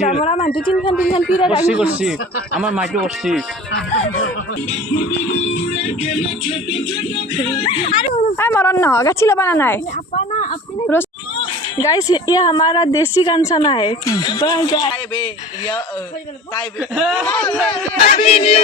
দামৰা মানুহ তিনখান পিৰা করছি আমার মাইটো করছি मरण न गाछी लबाना नाय गाइस ये हमारा देसी कांसाना है happy new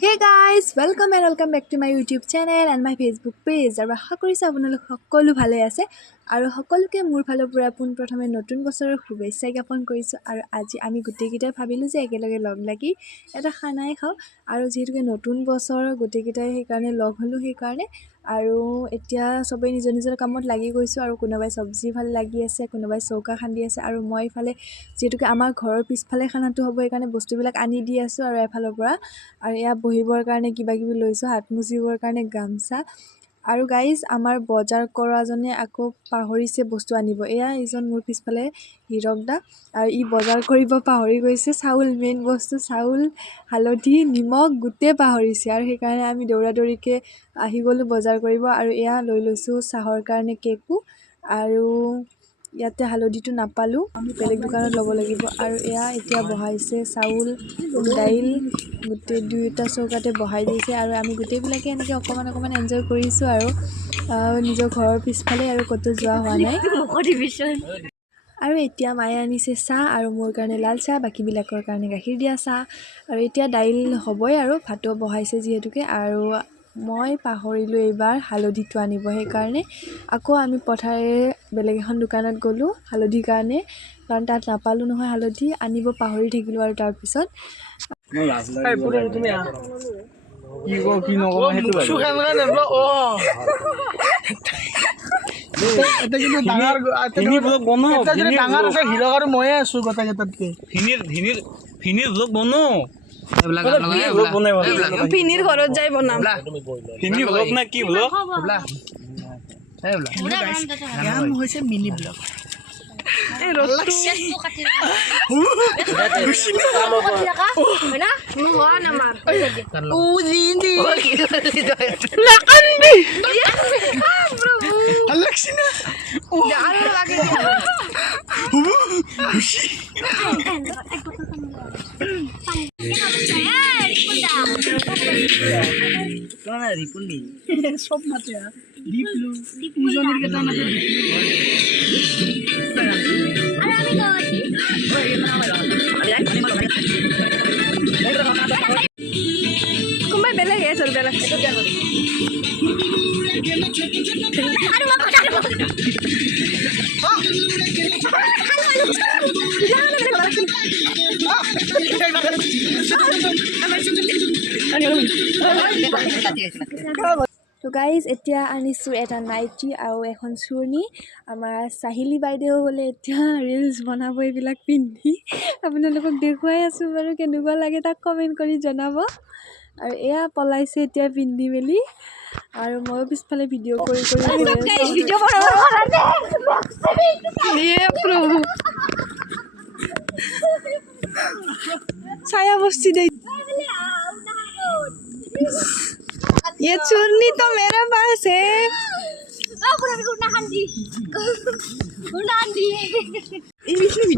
Hey guys, welcome back to my YouTube channel and my Facebook page. আৰু আশা কৰিছো আপোনালোক সকলো ভালে আছে আৰু সকলোকে মোৰ ফালৰ পৰা পুন প্ৰথমে নতুন বছৰৰ শুভেচ্ছা জ্ঞাপন কৰিছো আৰু আজি আমি গোটেইকেইটাই ভাবিলো যে একেলগে লগ লাগি এটা খানাই খাও আৰু যেহেতুকে নতুন বছৰ গোটেইকেইটাই সেইকাৰণে লগ হলো সেইকাৰণে আৰু এতিয়া সবেই নিজৰ নিজৰ কামত লাগি গৈছো আৰু কোনোবাই সবজি ভাল লাগি আছে কোনোবাই চৌকা খান্দি আছে আৰু মই ইফালে যেহেতুকে আমাৰ ঘৰৰ পিছফালে খানাটো হ'ব সেইকাৰণে বস্তুবিলাক আনি দি আছো আৰু এফালৰ পৰা আৰু এয়া বহিবৰ কাৰণে কিবা কিবি লৈছো হাত মুচিবৰ কাৰণে গামছা আৰু গাইজ আমাৰ বজাৰ কৰাজনে আকৌ পাহৰিছে বস্তু আনিব এয়া ইজন মোৰ পিছফালে হিৰক দা আৰু ই বজাৰ কৰিব পাহৰি গৈছে চাউল মেইন বস্তু চাউল হালধি নিমখ গুটে পাহৰিছে আৰু সেইকাৰণে আমি দৌৰাদৌৰিকে আহি গলো বজাৰ কৰিব আৰু এয়া লৈ লৈছো চাহৰ কাৰণে কেকো আৰু ইয়াতে হালধিটো নাপালো আমি বেলেগ দোকানত ল'ব লাগিব আৰু এয়া এতিয়া বহাইছে চাউল দাইল গুটে দুইটা চৌকাতে বহাই দিছে আৰু আমি গোটেইবিলাকে এনেকৈ অকণমান এনজয় কৰিছোঁ আৰু নিজৰ ঘৰৰ পিছফালে আৰু ক'তো যোৱা হোৱা নাই আৰু এতিয়া মায়ে আনিছে চাহ আৰু মোৰ কাৰণে লাল চাহ বাকীবিলাকৰ কাৰণে গাখীৰ দিয়া চাহ আৰু এতিয়া দাইল হ'বই আৰু ভাতো বহাইছে যিহেতুকে আৰু মই পাহৰিলোঁ এইবাৰ হালধিটো আনিব সেইকাৰণে আকৌ আমি পথাৰেৰে বেলেগ এখন দোকানত গ'লোঁ হালধিৰ কাৰণে কাৰণ তাত নাপালোঁ নহয় হালধি আনিব পাহৰি থাকিলোঁ আৰু তাৰপিছত ফিনিৰ ঘৰত যাই বনাম ফিনি ব্লগ না কি ব্লগ হৈছে মিনি ব্লগ সব মাতে দীপলু পূজনের কেটা মাতে কোনবাই বেলেগ চল বেলেগ তো গাইজ এতিয়া আনিছোঁ এটা নাইটি আৰু এখন চুৰ্ণি আমাৰ চাহিলি বাইদেউ বোলে এতিয়া ৰিলচ বনাব এইবিলাক পিন্ধি আপোনালোকক দেখুৱাই আছোঁ বাৰু কেনেকুৱা লাগে তাক কমেণ্ট কৰি জনাব আৰু এয়া পলাইছে এতিয়া পিন্ধি মেলি আৰু ময়ো পিছফালে ভিডিঅ' কৰি ছায়া বস্তি দে ये चुन्नी तो मेरे पास है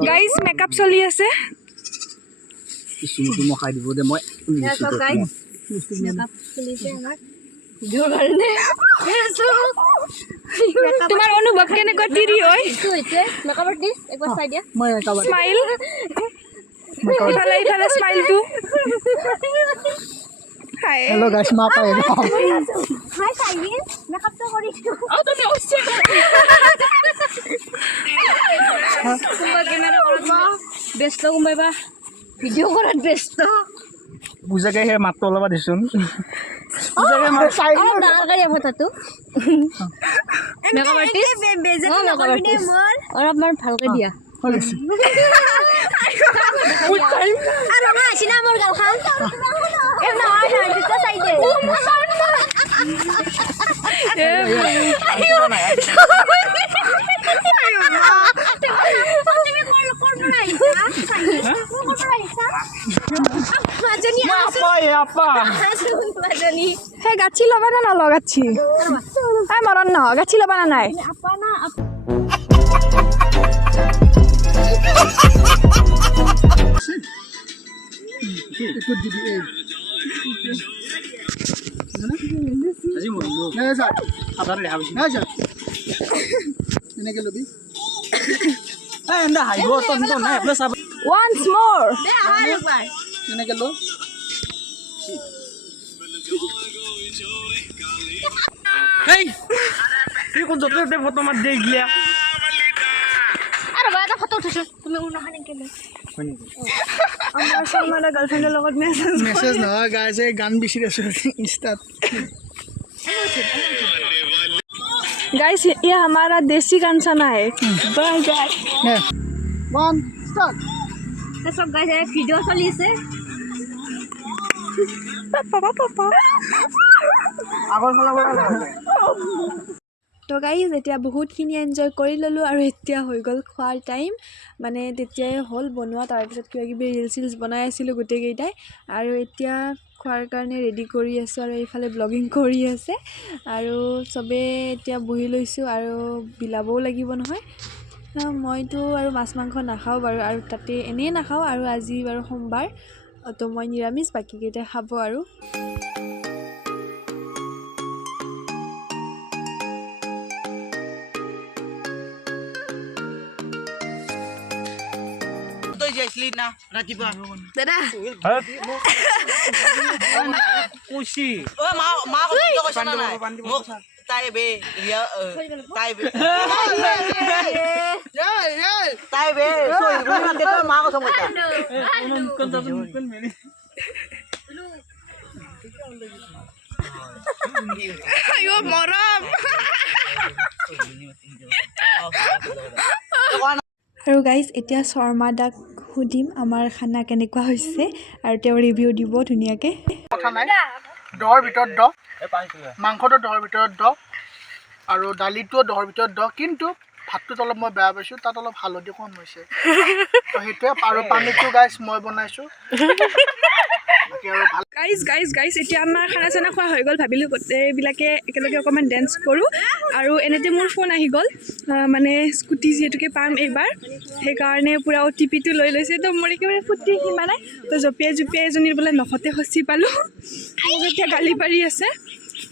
गाइस मेकअप चली আছে সুমুটো মখাই দিব দে মই তোমাৰ অনুভৱ কেনেকুৱা তিৰি হয় মেকআপ আৰ্টিষ্ট একবাৰ চাই দিয়া মই মেকআপ স্মাইল ইফালে স্মাইলটো হাই हेलो गाइस मा पाए हाय साइबिन मेकअप तो करिছো তুমি হচ্ছে কুম্বা ক্যামেরা করবা ব্যস্ত কুম্বাইবা ভিডিও করার ব্যস্ত বুজাকে হে মাত্ৰ লবা দিছুন বুজাকে মাৰ চাই ডাঙৰ গাড়ী ফটো মেকআপ আৰ্টিষ্ট বেজেট নকৰিনে মোৰ অলপ মান ভালকে দিয়া হৈ গৈছে আৰু না আছিনা মোৰ গালখান এম না হয় দুটা সাইডে হে গাছি লবা না লগাচ্ছি মৰণ নহয় গাঠি ল'বা না নাই once more Hey! Ini kok jatuh deh foto mat dia gila. Ada banyak foto tuh. Kami unahan yang kene. আমাৰ শৰ্মাৰ গাৰ্লফ্ৰেণ্ডৰ লগত মেছেজ নহয় গাইজ এই গান বিচাৰি আছো ইনষ্টাত गाइस ये हमारा देसी गाना है बाय बाय 1 स्टार्ट तो सब गाइस एक वीडियो चली আছে আগৰ ফালে তো গাইজ এতিয়া বহুতখিনি এনজয় কৰি ল'লোঁ আৰু এতিয়া হৈ গ'ল খোৱাৰ টাইম মানে তেতিয়াই হ'ল বনোৱা তাৰপিছত কিবা কিবি ৰিলছ বনাই আছিলোঁ গোটেইকেইটাই আৰু এতিয়া খোৱাৰ কাৰণে ৰেডি কৰি আছোঁ আৰু এইফালে ব্লগিং কৰি আছে আৰু চবেই এতিয়া বহি লৈছোঁ আৰু বিলাবও লাগিব নহয় মইতো আৰু মাছ মাংস নাখাওঁ বাৰু আৰু তাতে এনেই নাখাওঁ আৰু আজি বাৰু সোমবাৰ তো মই নিৰামিষ বাকীকেইটাই খাব আৰু Jaslina, Rajiba. দাদা Kusi. Oh, mau video ke sana nah. Mau tai be, iya tai be. Tai be, so ini kita mau ke sana. ayo মৰম আৰু গাইজ এতিয়া শৰ্মা দাক সুধিম আমাৰ খানা কেনেকুৱা হৈছে আৰু তেওঁ ৰিভিউ দিব ধুনীয়াকৈ কথা নাই দহৰ ভিতৰত 10 মাংসটো দহৰ ভিতৰত 10 আৰু দালিটোও দহৰ ভিতৰত 10 কিন্তু ভাতটো অলপ মই বেয়া পাইছোঁ তাত অলপ হালধি কম হৈছে তো সেইটোৱে আৰু পানীটো গাইজ মই বনাইছোঁ গাইজ এতিয়া আমাৰ খানা চানা খোৱা হৈ গ'ল ভাবিলোঁ গোটেইবিলাকে একেলগে অকণমান ডেন্স কৰোঁ আৰু এনেতে মোৰ ফোন আহি গ'ল মানে স্কুটি যিহেতুকে পাম এইবাৰ সেইকাৰণে পূৰা OTPটো লৈ লৈছে তো মোৰ একেবাৰে ফূৰ্তি সীমা নাই তো জঁপিয়াই এজনীৰ বোলে নখতে খচি পালোঁ মোক এতিয়া গালি পাৰি আছে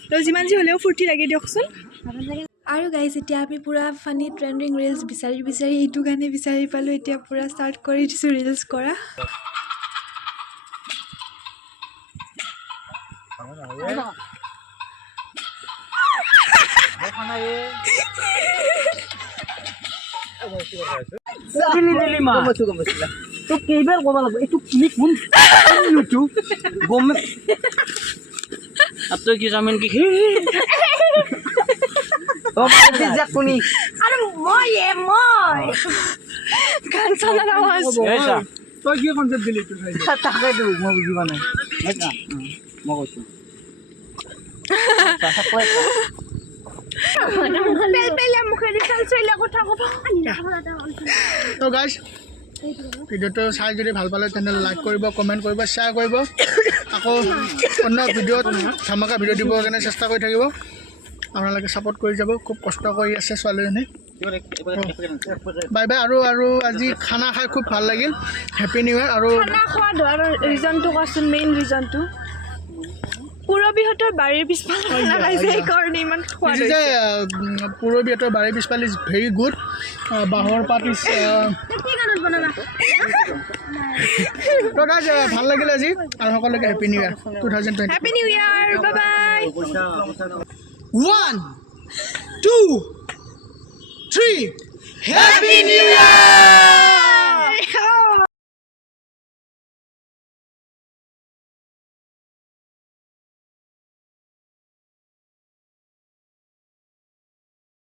তো যিমান যি হ'লেও ফূৰ্তি লাগে দিয়কচোন আৰু গাইজ এতিয়া আমি পূৰা ফানি ট্ৰেণ্ডিং ৰিলছ বিচাৰি এইটো গানে বিচাৰি পালোঁ এতিয়া পূৰা ষ্টাৰ্ট কৰি দিছোঁ ৰিলছ কৰা তো কেইবাৰ ক'ব লাগিব এইটো কি কোন গম अब तो की जमीन की ओ जा कोनी अरे মই গান চালাৰ আৱাজ ऐसा তই কি কনসেপ্ট দিলি তো ভাই তাকে তো মই বুজিবা নাই এটা মই কৈছো পেলে মুখেদি চলচইলা কথা কব তো গাইজ ভিডিঅ'টো চাই যদি ভাল পালে তেনে লাইক কৰিব কমেণ্ট কৰিব শ্বেয়াৰ কৰিব আকৌ অন্য ভিডিঅ'ত ধামাকা ভিডিঅ' দিবৰ কাৰণে চেষ্টা কৰি থাকিব আপোনালোকে ছাপোৰ্ট কৰি যাব খুব কষ্ট কৰি আছে ছোৱালীজনী বাই বাই আৰু আজি খানা খাই খুব ভাল লাগিল হেপী নিউ ইয়াৰ আৰু খানা খোৱা ধোৱাৰ ৰিজনটো কোৱাচোন মেইন ৰিজনটো পুৰবিহঁতৰ বাৰীৰ পিছফালে খানা খাইছে সেইকাৰণে ইমান খোৱা This is a পুৰবিহঁতৰ বাৰীৰ পিছফালে ইজ ভেৰি গুড বাঁহৰ পাত ইজ তো গাইজ ভাল লাগিল আজি আৰু সকলোকে হেপী নিউ ইয়াৰ 2020 হেপী নিউ ইয়াৰ বাই বাই 1 2 3 হেপী নিউ ইয়াৰ